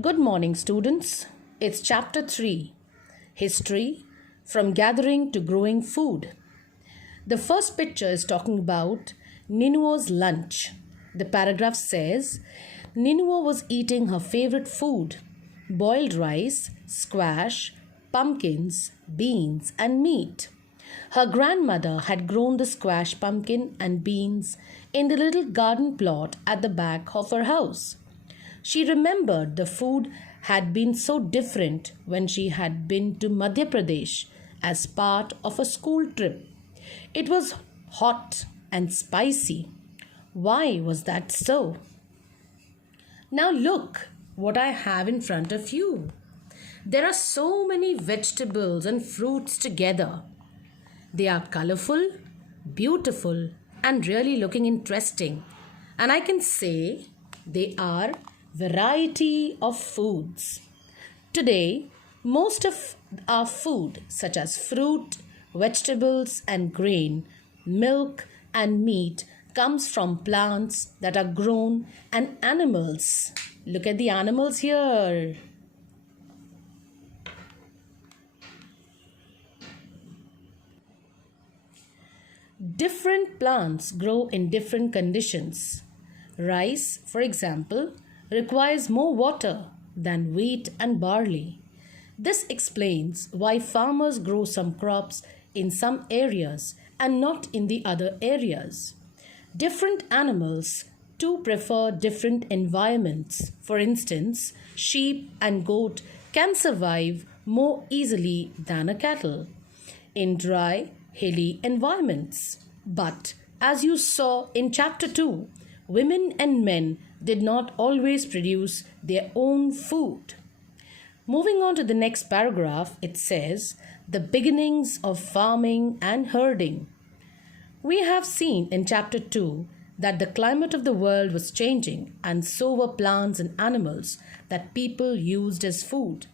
Good morning, students. It's Chapter 3 History from Gathering to Growing Food. The first picture is talking about Ninuo's lunch. The paragraph says Ninuo was eating her favorite food boiled rice, squash, pumpkins, beans, and meat. Her grandmother had grown the squash, pumpkin, and beans in the little garden plot at the back of her house. She remembered the food had been so different when she had been to Madhya Pradesh as part of a school trip. It was hot and spicy. Why was that so? Now look what I have in front of you. There are so many vegetables and fruits together. They are colorful, beautiful, and really looking interesting. And I can say they are variety of foods. Today, most of our food, such as fruit, vegetables, and grain, milk, and meat, comes from plants that are grown and animals. Look at the animals here. Different plants grow in different conditions. Rice, for example, requires more water than wheat and barley. This explains why farmers grow some crops in some areas and not in the other areas. Different animals too prefer different environments. For instance, sheep and goat can survive more easily than a cattle in dry, hilly environments. But as you saw in Chapter 2, women and men did not always produce their own food. Moving on to the next paragraph, it says, the beginnings of farming and herding. We have seen in Chapter 2 that the climate of the world was changing, and so were plants and animals that people used as food.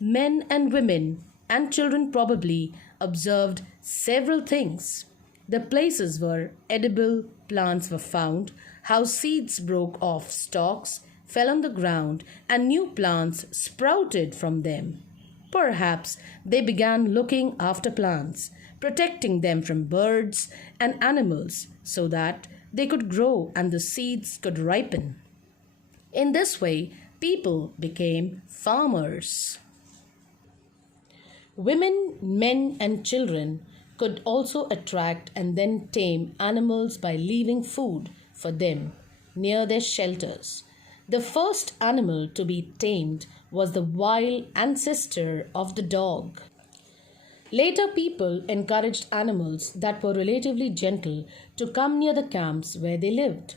Men and women and children probably observed several things. The places where edible plants were found, how seeds broke off stalks, fell on the ground, and new plants sprouted from them. Perhaps they began looking after plants, protecting them from birds and animals so that they could grow and the seeds could ripen. In this way, people became farmers. Women, men, and children could also attract and then tame animals by leaving food for them near their shelters. The first animal to be tamed was the wild ancestor of the dog. Later, people encouraged animals that were relatively gentle to come near the camps where they lived.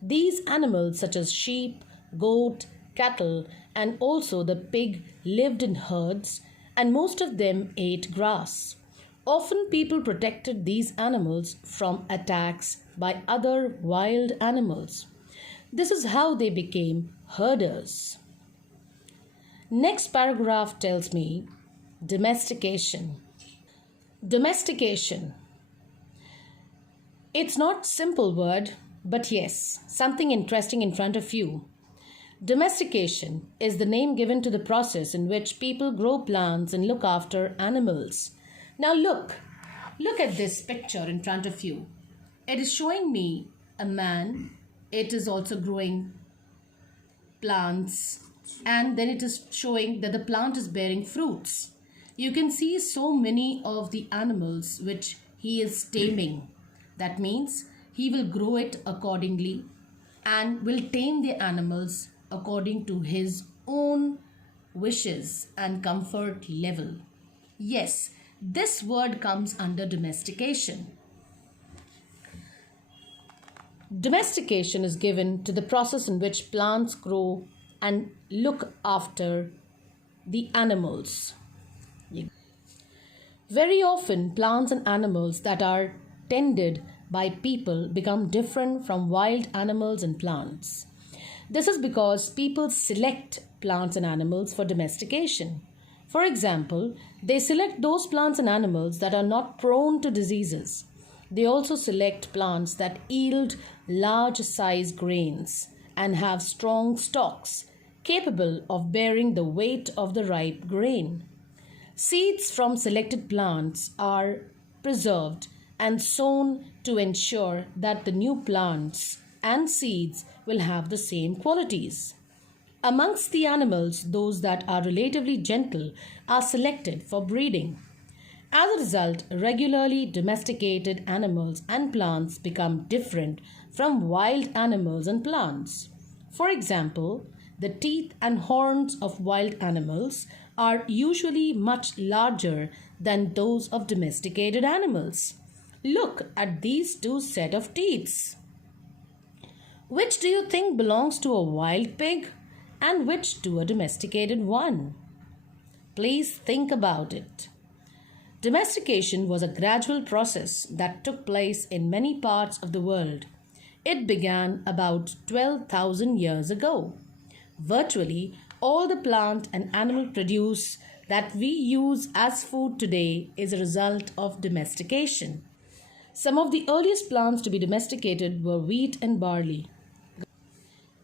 These animals, such as sheep, goat, cattle, and also the pig, lived in herds, and most of them ate grass. Often people protected these animals from attacks by other wild animals. This is how they became herders. Next paragraph tells me domestication. Domestication. It's not simple word, but yes, something interesting in front of you. Domestication is the name given to the process in which people grow plants and look after animals. Now look at this picture in front of you. It is showing me a man. It is also growing plants, and then it is showing that the plant is bearing fruits. You can see so many of the animals which he is taming. That means he will grow it accordingly and will tame the animals according to his own wishes and comfort level. Yes, this word comes under domestication. Domestication is given to the process in which plants grow and look after the animals. Very often, plants and animals that are tended by people become different from wild animals and plants. This is because people select plants and animals for domestication. For example, they select those plants and animals that are not prone to diseases. They also select plants that yield large size grains and have strong stalks capable of bearing the weight of the ripe grain. Seeds from selected plants are preserved and sown to ensure that the new plants and seeds will have the same qualities. Amongst the animals, those that are relatively gentle are selected for breeding. As a result, regularly domesticated animals and plants become different from wild animals and plants. For example, the teeth and horns of wild animals are usually much larger than those of domesticated animals. Look at these two sets of teeth. Which do you think belongs to a wild pig and which to a domesticated one? Please think about it. Domestication was a gradual process that took place in many parts of the world. It began about 12,000 years ago. Virtually all the plant and animal produce that we use as food today is a result of domestication. Some of the earliest plants to be domesticated were wheat and barley.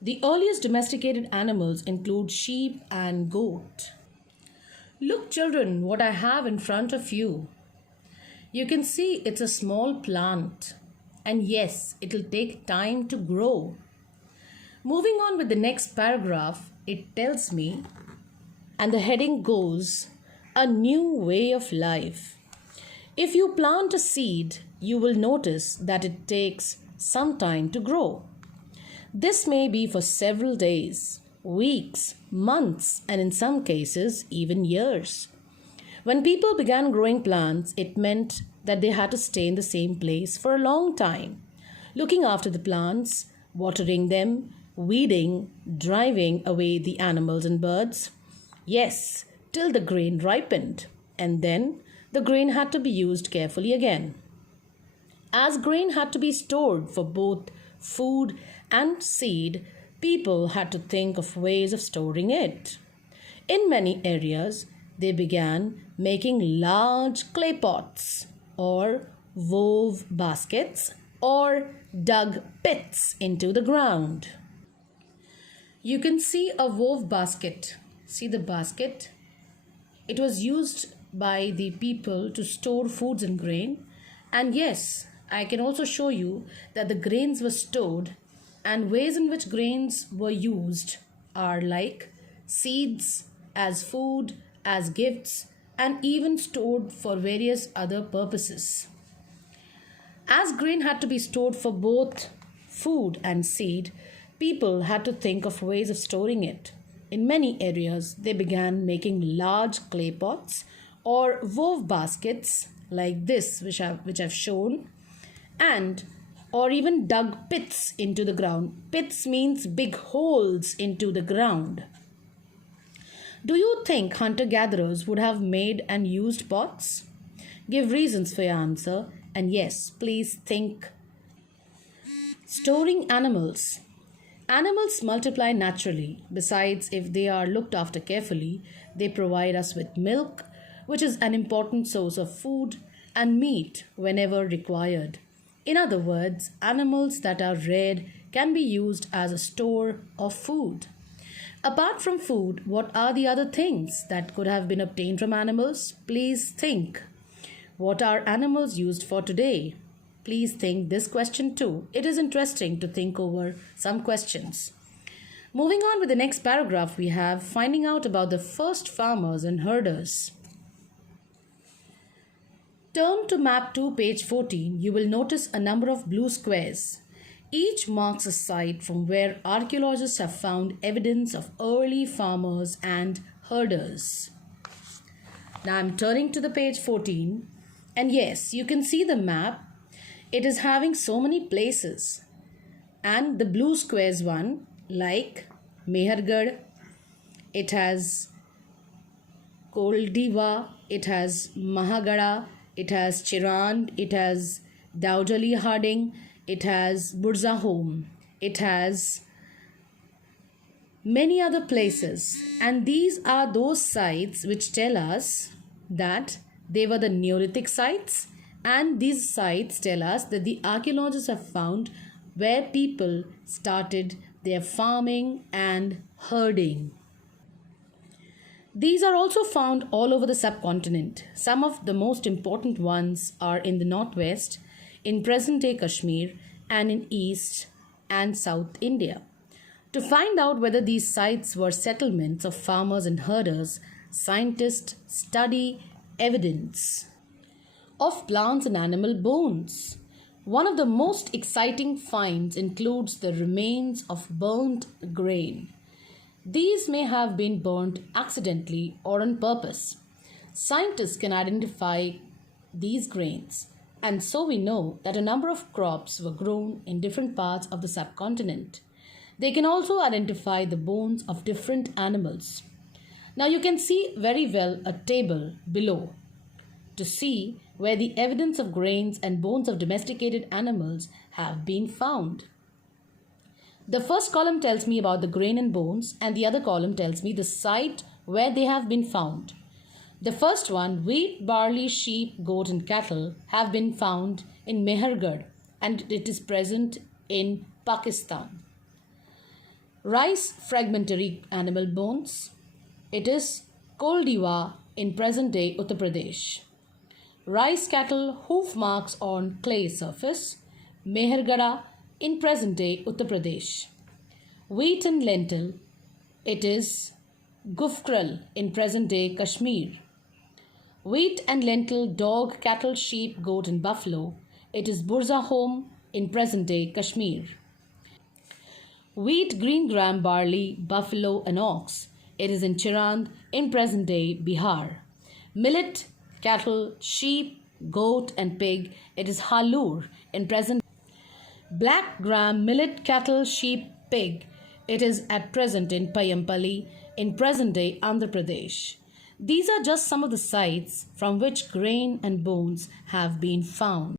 The earliest domesticated animals include sheep and goat. Look, children, what I have in front of you. You can see it's a small plant. And yes, it'll take time to grow. Moving on with the next paragraph, it tells me, and the heading goes, a new way of life. If you plant a seed, you will notice that it takes some time to grow. This may be for several days, weeks, months, and in some cases, even years. When people began growing plants, it meant that they had to stay in the same place for a long time, looking after the plants, watering them, weeding, driving away the animals and birds. Yes, till the grain ripened, and then the grain had to be used carefully again. As grain had to be stored for both food and seed, people had to think of ways of storing it. In many areas, they began making large clay pots or wove baskets or dug pits into the ground. You can see a wove basket. See the basket? It was used by the people to store foods and grain. And yes, I can also show you that the grains were stored, and ways in which grains were used are like seeds as food, as gifts, and even stored for various other purposes. As grain had to be stored for both food and seed, people had to think of ways of storing it. In many areas, they began making large clay pots or wove baskets like this, which I've shown, and or even dug pits into the ground. Pits means big holes into the ground. Do you think hunter-gatherers would have made and used pots? Give reasons for your answer, and yes, please think. Storing animals. Animals multiply naturally. Besides, if they are looked after carefully, they provide us with milk, which is an important source of food, and meat whenever required. In other words, animals that are reared can be used as a store of food. Apart from food, what are the other things that could have been obtained from animals? Please think. What are animals used for today? Please think this question too. It is interesting to think over some questions. Moving on with the next paragraph, we have finding out about the first farmers and herders. Turn to map 2, page 14. You will notice a number of blue squares. Each marks a site from where archaeologists have found evidence of early farmers and herders. Now I'm turning to the page 14, and yes, you can see the map. It is having so many places, and the blue squares one like Mehergarh, it has Koldiva, it has Mahagada, it has Chirand, it has Dowdali Harding, it has Burzahom, it has many other places, and these are those sites which tell us that they were the Neolithic sites, and these sites tell us that the archaeologists have found where people started their farming and herding. These are also found all over the subcontinent. Some of the most important ones are in the northwest, in present day Kashmir, and in East and South India. To find out whether these sites were settlements of farmers and herders, scientists study evidence of plants and animal bones. One of the most exciting finds includes the remains of burnt grain. These may have been burnt accidentally or on purpose. Scientists can identify these grains, and so we know that a number of crops were grown in different parts of the subcontinent. They can also identify the bones of different animals. Now you can see very well a table below to see where the evidence of grains and bones of domesticated animals have been found. The first column tells me about the grain and bones, and the other column tells me the site where they have been found. The first one, wheat, barley, sheep, goat, and cattle, have been found in Mehergarh, and it is present in Pakistan. Rice, fragmentary animal bones, it is Koldiwa in present day Uttar Pradesh. Rice cattle, hoof marks on clay surface, Mehergarh in present day Uttar Pradesh. Wheat and lentil, it is Gufkral in present day Kashmir. Wheat and lentil, dog, cattle, sheep, goat, and buffalo, it is Burzahom in present day Kashmir. Wheat, green gram, barley, buffalo, and ox, it is in Chirand in present day Bihar. Millet, cattle, sheep, goat, and pig, it is Halur in present. Black gram, millet, cattle, sheep, pig, it is at present in Payampally in present day Andhra Pradesh. These are just some of the sites from which grain and bones have been found.